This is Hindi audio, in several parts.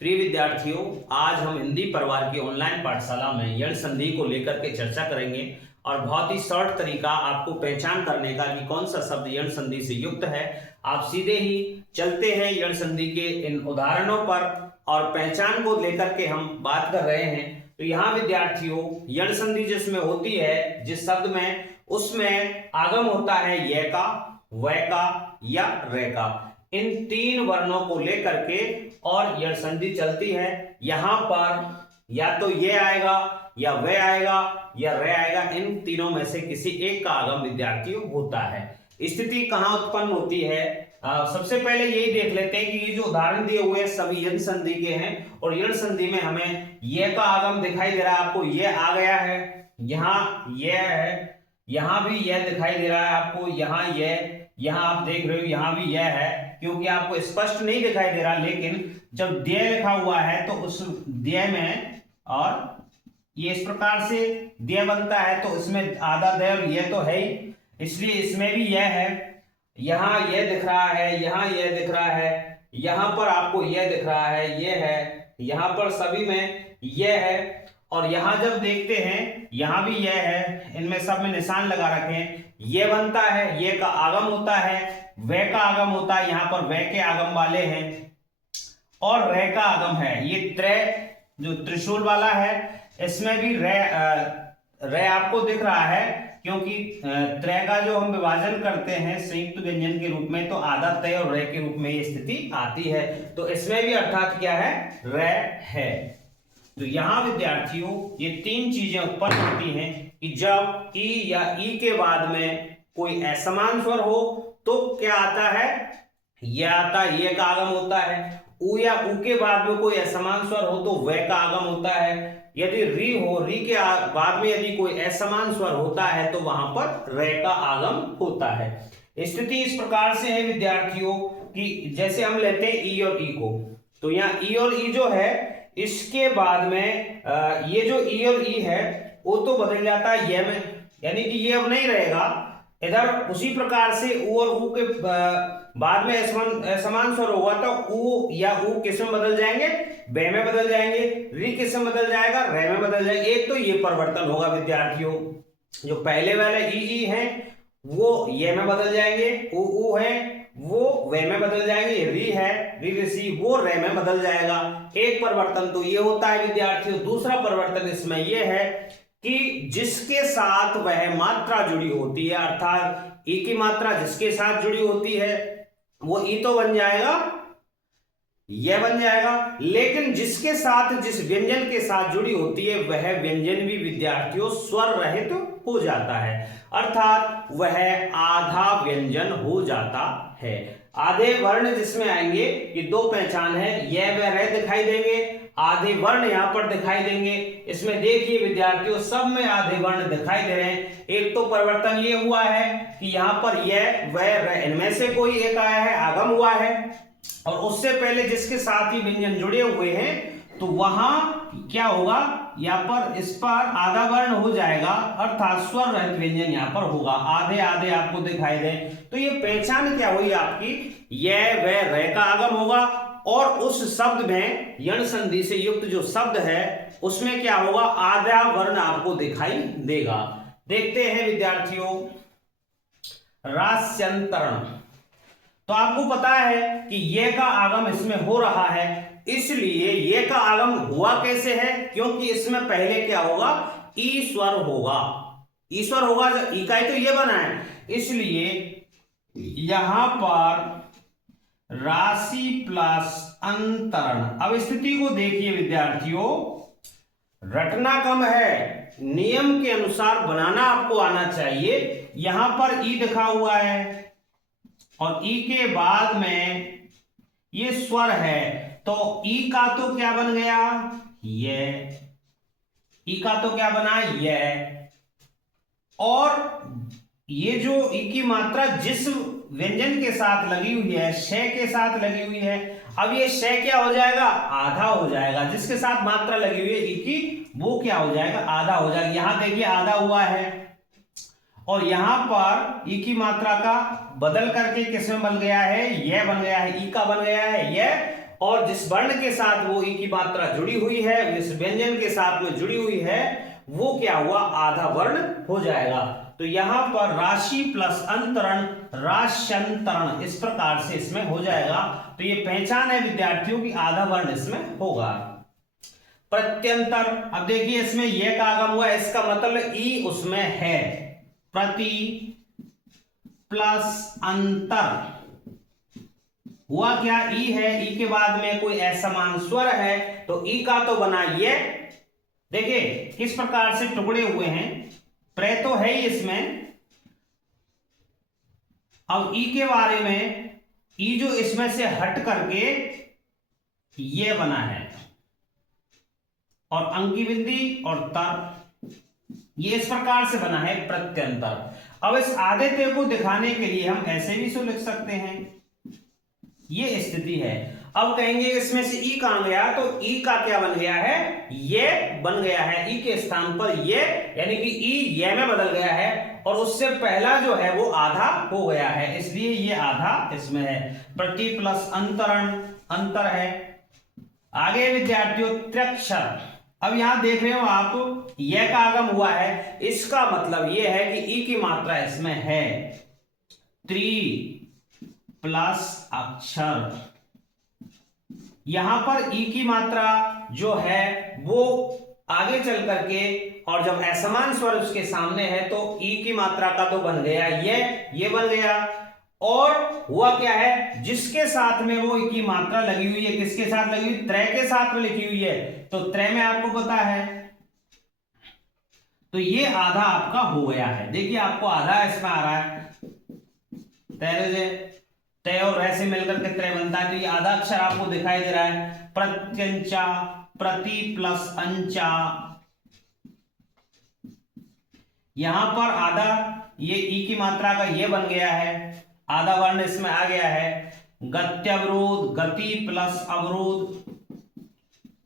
प्रिय विद्यार्थियों, आज हम हिंदी परिवार की ऑनलाइन पाठशाला में यण संधि को लेकर के चर्चा करेंगे और बहुत ही शॉर्ट तरीका आपको पहचान करने का कि कौन सा शब्द यण संधि से युक्त है। आप सीधे ही चलते हैं यण संधि के इन उदाहरणों पर और पहचान को लेकर के हम बात कर रहे हैं। तो यहाँ विद्यार्थियों, यण संधि जिसमें होती है, जिस शब्द में, उसमें आगम होता है य का, व का या रे का। इन तीन वर्णों को लेकर के और यण संधि चलती है। यहां पर या तो ये आएगा या वे आएगा या रे आएगा, इन तीनों में से किसी एक का आगम विद्यार्थियों होता है। स्थिति कहां उत्पन्न होती है, सबसे पहले यही देख लेते हैं कि ये जो उदाहरण दिए हुए सभी यण संधि के हैं और यण संधि में हमें ये का आगम दिखाई दे रहा है। आपको ये आ गया है, यहाँ ये है, यहां भी यह दिखाई दे रहा है आपको, यहाँ ये, यहां आप देख रहे हो यहाँ भी यह है, क्योंकि आपको स्पष्ट नहीं दिखाई दे रहा, लेकिन जब द्य लिखा हुआ है तो उस द्य में, और ये इस प्रकार से द्य बनता है तो इसमें आधा द्य और यह तो है ही, इसलिए इसमें भी यह है। यहाँ यह दिख रहा है, यहाँ यह दिख रहा है, यहाँ पर आपको यह दिख रहा है, यह है, यहाँ पर सभी में यह है, और यहां जब देखते हैं यहां भी यह है, इनमें सब में निशान लगा रखे हैं। ये बनता है, ये का आगम होता है, वे का आगम होता है, यहां पर वे के आगम वाले हैं, और रे का आगम है। ये त्रय जो त्रिशूल वाला है, इसमें भी रे आपको दिख रहा है, क्योंकि त्रय का जो हम विभाजन करते हैं संयुक्त व्यंजन के रूप में, तो आधा तय और रे के रूप में ये स्थिति आती है। तो इसमें भी अर्थात क्या है, रे है। तो यहां विद्यार्थियों ये तीन चीजें उत्पन्न होती हैं कि जब ई या ई के बाद में कोई असमान स्वर हो तो क्या आता है, यह आता है, ये का आगम होता है। उ या उ के बाद में कोई असमान स्वर हो तो वे का आगम होता है। यदि री हो, री के बाद में यदि कोई असमान स्वर होता है तो वहां पर रे का आगम होता है। स्थिति इस प्रकार से है विद्यार्थियों कि जैसे हम लेते हैं ई और ई को, तो यहाँ ई और ई जो है, इसके बाद में ये जो ई और ई है वो तो बदल जाता है ये में, यानी कि ये अब नहीं रहेगा इधर। उसी प्रकार से उ और उ के बाद में समान स्वर होगा तो उ या उ किस में बदल जाएंगे, बे में बदल जाएंगे। री किस में बदल जाएगा, रे में बदल जाएगा। एक तो ये परिवर्तन होगा विद्यार्थियों, जो पहले वाले ई है वो ये में बदल जाएंगे, उ है वो वे में बदल जाएंगे, री है, री सी वो रे में बदल जाएगा। एक परिवर्तन तो ये होता है विद्यार्थियों। दूसरा परिवर्तन इसमें ये है कि जिसके साथ वह मात्रा जुड़ी होती है, अर्थात ई की मात्रा जिसके साथ जुड़ी होती है वो ई तो बन जाएगा, यह बन जाएगा, लेकिन जिसके साथ, जिस व्यंजन के साथ जुड़ी होती है वह व्यंजन भी विद्यार्थियों स्वर रहित हो जाता है, अर्थात वह आधा व्यंजन हो जाता है। आधे वर्ण जिसमें आएंगे, ये दो पहचान है, यह व रे दिखाई देंगे, आधे वर्ण यहां पर दिखाई देंगे। इसमें देखिए विद्यार्थियों, सब में आधे वर्ण दिखाई दे रहे हैं। एक तो परिवर्तन ये हुआ है कि यहां पर यह व रे, इनमें से कोई एक आया है, आगम हुआ है, और उससे पहले जिसके साथ ही व्यंजन जुड़े हुए हैं तो वहां क्या होगा, यहाँ पर इस पर आधा वर्ण हो जाएगा, अर्थात स्वर रहित व्यंजन यहाँ पर होगा। आधे आधे आपको दिखाई दे, तो ये पहचान क्या हुई आपकी, यह व रे का आगम होगा, और उस शब्द में यण संधि से युक्त जो शब्द है उसमें क्या होगा, आधा वर्ण आपको दिखाई देगा। देखते हैं विद्यार्थियों, रास्यंतरण। तो आपको पता है कि ये का आगम इसमें हो रहा है, इसलिए ये का आगम हुआ कैसे है, क्योंकि इसमें पहले क्या होगा, ईश्वर होगा, ईश्वर होगा, इकाई तो ये बना है, इसलिए यहां पर राशि प्लस अंतरण। अब स्थिति को देखिए विद्यार्थियों, रटना कम है, नियम के अनुसार बनाना आपको आना चाहिए। यहां पर ई लिखा हुआ है और ई के बाद में ये स्वर है, तो ई का तो क्या बन गया, ये, ई का तो क्या बना, ये, और ये जो ई की मात्रा जिस व्यंजन के साथ लगी हुई है, शय के साथ लगी हुई है, अब ये शय क्या हो जाएगा, आधा हो जाएगा। जिसके साथ मात्रा लगी हुई है ई की, वो क्या हो जाएगा, आधा हो जाएगा। यहां देखिए आधा हुआ है, और यहां पर ई की मात्रा का बदल करके किसमें बन गया है, यह बन गया है, ई का बन गया है यह, और जिस वर्ण के साथ वो ई की मात्रा जुड़ी हुई है, जिस व्यंजन के साथ में जुड़ी हुई है, वो क्या हुआ, आधा वर्ण हो जाएगा। तो यहां पर राशि प्लस अंतरण, राश्यंतरण, इस प्रकार से इसमें हो जाएगा। तो ये पहचान है विद्यार्थियों की, आधा वर्ण इसमें होगा। प्रत्यंतर, अब देखिए इसमें ये का आगम हुआ, इसका मतलब ई उसमें है। प्रति प्लस अंतर हुआ क्या, ई है, ई के बाद में कोई असमान स्वर है, तो ई का तो बना ये, देखिए किस प्रकार से टुकड़े हुए हैं, प्रे तो है ही इसमें। अब ई के बारे में, ई जो इसमें से हट करके ये बना है, और अंकी बिंदी और तर, ये इस प्रकार से बना है प्रत्यंतर। अब इस आधे ते को दिखाने के लिए हम ऐसे भी इसको लिख सकते हैं, ये स्थिति है। अब कहेंगे इसमें से ई कहां गया, तो ई का क्या बन गया है, ये बन गया है, ई के स्थान पर ये, यानी कि ई ये में बदल गया है, और उससे पहला जो है वो आधा हो गया है, इसलिए ये आधा इसमें है। प्रति प्लस अंतरण, अंतर है। आगे विद्यार्थियों त्र्यक्षर, अब यहां देख रहे हो आप, यह का आगम हुआ है, इसका मतलब यह है कि ई की मात्रा इसमें है, त्रि प्लस अक्षर। यहां पर ई की मात्रा जो है वो आगे चल करके, और जब असमान स्वर उसके सामने है तो ई की मात्रा का तो बन गया ये बन गया, और हुआ क्या है, जिसके साथ में वो ई की मात्रा लगी हुई है, किसके साथ लगी हुई, त्रय के साथ में लिखी हुई है, तो त्रय में आपको पता है, तो ये आधा आपका हो गया है। देखिए आपको आधा इसमें आ रहा है, तय और रह से मिलकर के त्रय बनता है, तो ये आधा अक्षर आपको दिखाई दे रहा है। प्रत्यंचा, प्रति प्लस अंचा, यहां पर आधा, ये ई की मात्रा का ये बन गया है, आधा वर्ण इसमें आ गया है। गत्यवरोध, गति प्लस अवरोध,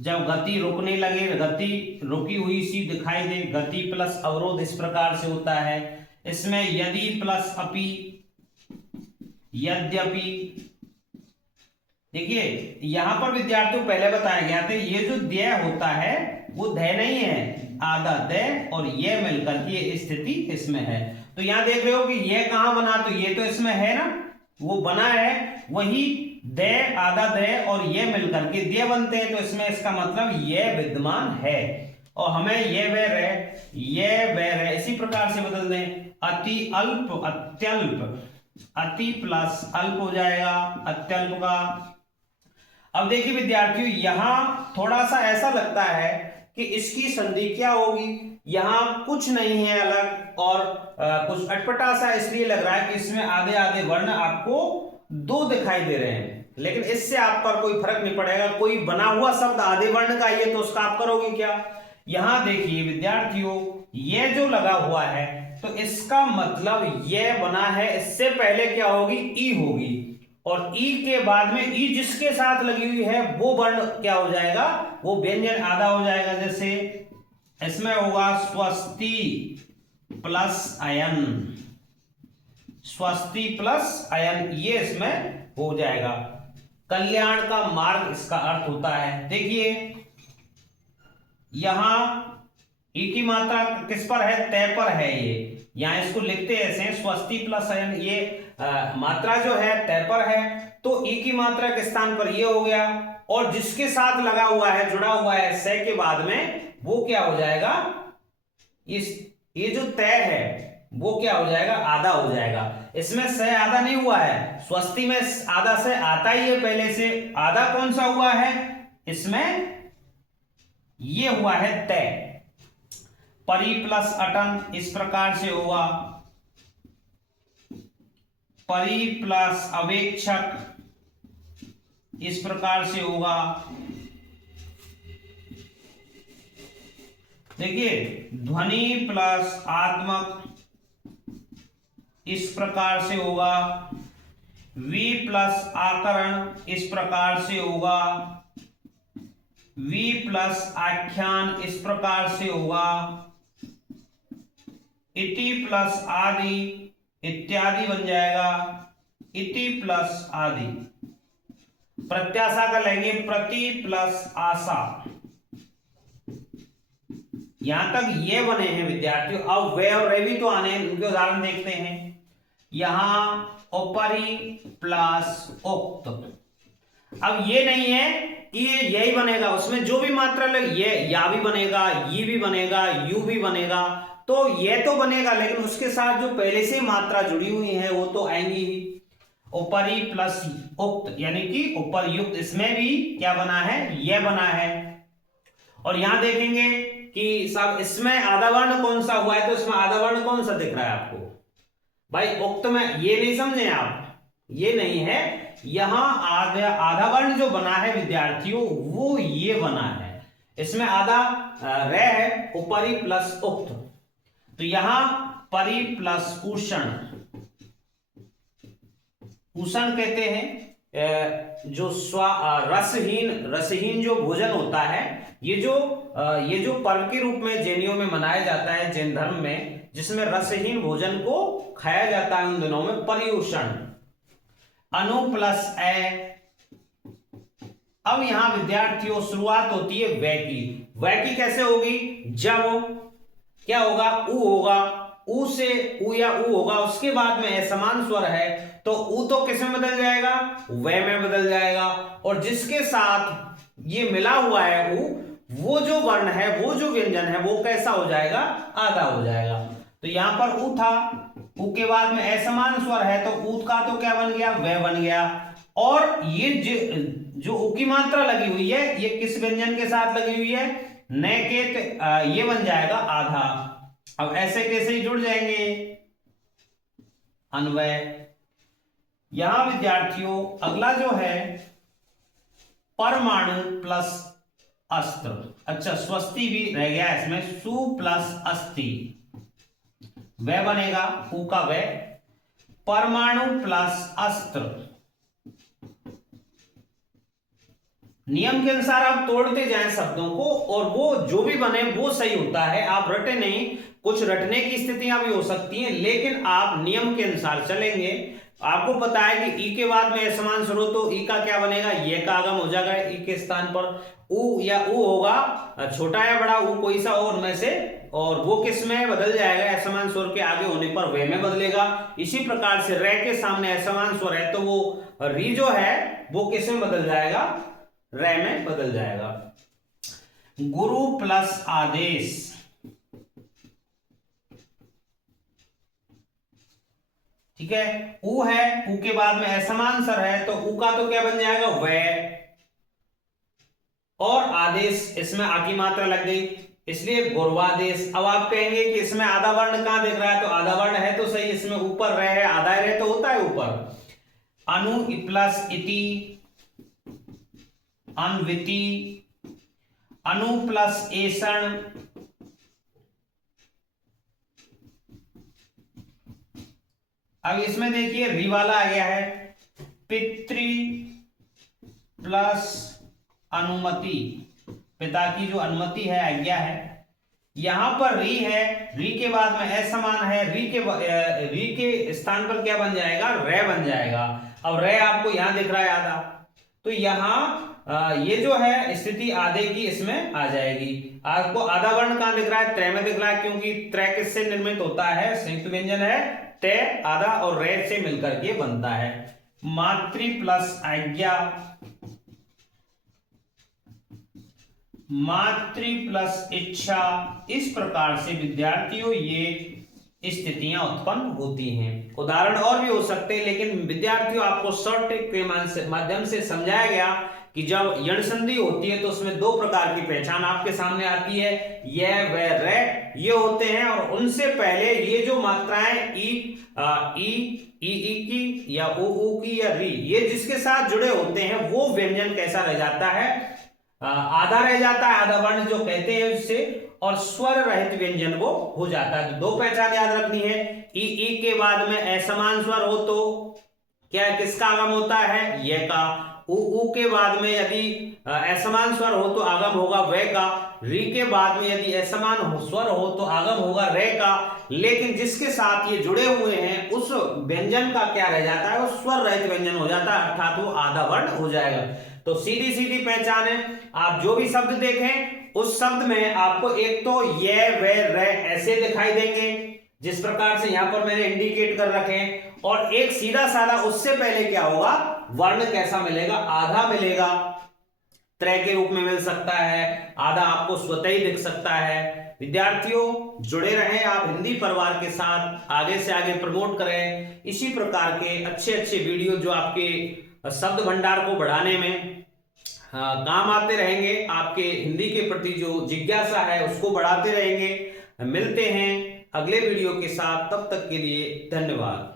जब गति रुकने लगे, गति रुकी हुई सी दिखाई दे, गति प्लस अवरोध इस प्रकार से होता है। इसमें यदि प्लस अपि, यद्यपि, देखिए यहां पर विद्यार्थियों पहले बताया गया था, ये जो द्य होता है वो ध्य नहीं है, आधा द्य और ये मिलकर के ये स्थिति इसमें है। तो यहां देख रहे हो कि ये कहां बना, तो ये तो इसमें है ना, वो बना है, वही द्य, आधा द्य और ये मिलकर के द्य बनते हैं, तो इसमें इसका मतलब ये विद्यमान है, और हमें ये वे रह इसी प्रकार से बदल दें। अति अल्प, अत्यल्प, अति प्लस अल्प हो जाएगा अत्यल्प का। अब देखिए विद्यार्थियों, यहां थोड़ा सा ऐसा लगता है कि इसकी संधि क्या होगी, यहां कुछ नहीं है अलग, और कुछ अटपटा सा इसलिए लग रहा है कि इसमें आधे आधे वर्ण आपको दो दिखाई दे रहे हैं, लेकिन इससे आप पर कोई फर्क नहीं पड़ेगा। कोई बना हुआ शब्द आधे वर्ण का ये, तो उसका आप करोगे क्या। यहां देखिए विद्यार्थियों, ये जो लगा हुआ है, तो इसका मतलब ये बना है, इससे पहले क्या होगी, ई होगी, और ई के बाद में ई जिसके साथ लगी हुई है वो वर्ण क्या हो जाएगा, वो व्यंजन आधा हो जाएगा। जैसे इसमें होगा स्वस्ति प्लस अयन, स्वस्ति प्लस अयन, ये इसमें हो जाएगा। कल्याण का मार्ग इसका अर्थ होता है। देखिए यहां ई की मात्रा किस पर है, तय पर है, ये यहां इसको लिखते ऐसे स्वस्ति प्लस अयन, ये मात्रा जो है तय पर है, तो ई की मात्रा के स्थान पर ये हो गया, और जिसके साथ लगा हुआ है, जुड़ा हुआ है से के बाद में, वो क्या हो जाएगा, ये जो तय है वो क्या हो जाएगा, आधा हो जाएगा। इसमें से आधा नहीं हुआ है, स्वस्ति में आधा से आता ही है पहले से, आधा कौन सा हुआ है, इसमें ये हुआ है तय। परि प्लस अटन इस प्रकार से होगा, परि प्लस अवेक्षक इस प्रकार से होगा। देखिए ध्वनि प्लस आत्मक इस प्रकार से होगा, वी प्लस आकरण इस प्रकार से होगा, वी प्लस आख्यान इस प्रकार से होगा, इति प्लस आदि इत्यादि बन जाएगा, इति प्लस आदि। प्रत्याशा का लेंगे प्रति प्लस आशा। यहां तक ये बने हैं विद्यार्थियों। अब वे और रे भी तो आने हैं, उनके उदाहरण देखते हैं। यहां उपरी प्लस उक्त। अब ये नहीं है कि यही बनेगा, उसमें जो भी मात्रा लगे, ये या भी बनेगा, ये भी बनेगा, यू भी बनेगा, तो ये तो बनेगा, लेकिन उसके साथ जो पहले से मात्रा जुड़ी हुई है वो तो आएंगी ही। उपरी प्लस उक्त यानी कि उपरयुक्त, इसमें भी क्या बना है, ये बना है। और यहां देखेंगे कि सब इसमें आधा वर्ण कौन सा हुआ है, तो इसमें आधा वर्ण कौन सा दिख रहा है आपको भाई, उक्त में। ये नहीं समझे आप, ये नहीं है, यहां आधा वर्ण जो बना है विद्यार्थियों वो ये बना है। इसमें आधा रे है, उपरी प्लस उक्त, तो यहां परि प्लस उषण। उषण कहते हैं जो रसहीन जो भोजन होता है, ये जो पर्व के रूप में जैनियों में मनाया जाता है, जैन धर्म में, जिसमें रसहीन भोजन को खाया जाता है उन दिनों में, पर्युषण। अनु प्लस ए। अब यहां विद्यार्थियों शुरुआत होती है वे की। वे की कैसे होगी, जब क्या होगा, ऊ होगा, ऊ से ऊ या ऊ होगा, उसके बाद में असमान स्वर है तो ऊ तो किस में बदल जाएगा, वे में बदल जाएगा। और जिसके साथ ये मिला हुआ है ऊ, वो जो वर्ण है, वो जो व्यंजन है, वो कैसा हो जाएगा, आधा हो जाएगा। तो यहां पर ऊ था, ऊ के बाद में असमान स्वर है तो ऊ का तो क्या बन गया, वे बन गया। और ये जो ऊ की मात्रा लगी हुई है, ये किस व्यंजन के साथ लगी हुई है, न के, ये बन जाएगा आधा। अब ऐसे कैसे ही जुड़ जाएंगे, अन्वय। यहां विद्यार्थियों अगला जो है परमाणु प्लस अस्त्र। अच्छा, स्वस्ति भी रह गया इसमें, सु प्लस अस्थि, वह बनेगा, ऊ का वह। परमाणु प्लस अस्त्र, नियम के अनुसार आप तोड़ते जाएं शब्दों को और वो जो भी बने वो सही होता है, आप रटे नहीं। कुछ रटने की स्थितियां भी हो सकती हैं, लेकिन आप नियम के अनुसार चलेंगे। आपको पता है कि ई के बाद में असमान स्वर हो तो ई का क्या बनेगा, ये का आगम हो जाएगा ई के स्थान पर। ऊ या ऊ होगा, छोटा या बड़ा ऊ कोई सा और में से, और वो किस में बदल जाएगा, असमान स्वर के आगे होने पर वे में बदलेगा। इसी प्रकार से रे के सामने असमान स्वर है तो वो री जो है वो किस में बदल जाएगा, रे में बदल जाएगा। गुरु प्लस आदेश। ठीक है, ऊ है, ऊ के बाद में असमान स्वर है तो ऊ का तो क्या बन जाएगा, वह। और आदेश, इसमें आ की मात्रा लग गई, इसलिए गुरुवादेश। अब आप कहेंगे कि इसमें आधा वर्ण कहां दिख रहा है, तो आधा वर्ण है तो सही, इसमें ऊपर रह है, आधा रह तो होता है ऊपर। अनु प्लस इति, अन्विति। अनु प्लस एषण, अब इसमें देखिए री वाला आ गया है। पितृ प्लस अनुमति, पिता की जो अनुमति है, आज्ञा है। यहां पर री है, री के बाद में असमान है, री के स्थान पर क्या बन जाएगा, रे बन जाएगा। अब रे आपको यहां दिख रहा है आधा, तो यहां ये जो है स्थिति आधे की इसमें आ जाएगी। आपको आधा वर्ण कहां दिख रहा है, त्रय में दिख रहा है, क्योंकि त्रय किससे निर्मित होता है, संयुक्त व्यंजन है, ते आधा और रे से मिलकर के बनता है। मातृ प्लस आज्ञा, मातृ प्लस इच्छा। इस प्रकार से विद्यार्थियों ये स्थितियां उत्पन्न होती हैं। उदाहरण और भी हो सकते हैं, लेकिन विद्यार्थियों आपको शॉर्ट ट्रिक के माध्यम से समझाया गया कि जब यण संधि होती है तो उसमें दो प्रकार की पहचान आपके सामने आती है, यह व रे ये होते हैं। और उनसे पहले ये जो मात्राएं ई की या ऊ की या री, ये जिसके साथ जुड़े होते हैं वो व्यंजन कैसा रह जाता है, आधा रह जाता है, आधा वर्ण जो कहते हैं उससे, और स्वर रहित व्यंजन वो हो जाता है। तो दो पहचान याद रखनी है, ई के बाद में असमान स्वर हो तो क्या किसका आगम होता है, ये का, उ के बाद में यदि असमान स्वर हो तो आगम होगा वे का, री के बाद में यदि असमान स्वर हो तो आगम होगा रे का, लेकिन जिसके साथ ये जुड़े हुए हैं उस व्यंजन का क्या रह जाता है, वो स्वर रहित व्यंजन हो जाता है, अर्थात वो आधा वर्ण हो जाएगा। तो सीधी सीधी पहचान है, आप जो भी शब्द देखें उस शब्द में आपको एक तो ये वे रे ऐसे दिखाई देंगे जिस प्रकार से यहां पर मैंने इंडिकेट कर रखे हैं, और एक सीधा साधा उससे पहले क्या होगा, वर्ण कैसा मिलेगा, आधा मिलेगा, त्रय के रूप में मिल सकता है, आधा आपको स्वतः ही दिख सकता है। विद्यार्थियों जुड़े रहें आप हिंदी परिवार के साथ, आगे से आगे प्रमोट करें इसी प्रकार के अच्छे अच्छे वीडियो जो आपके शब्द भंडार को बढ़ाने में काम आते रहेंगे, आपके हिंदी के प्रति जो जिज्ञासा है उसको बढ़ाते रहेंगे। मिलते हैं अगले वीडियो के साथ, तब तक के लिए धन्यवाद।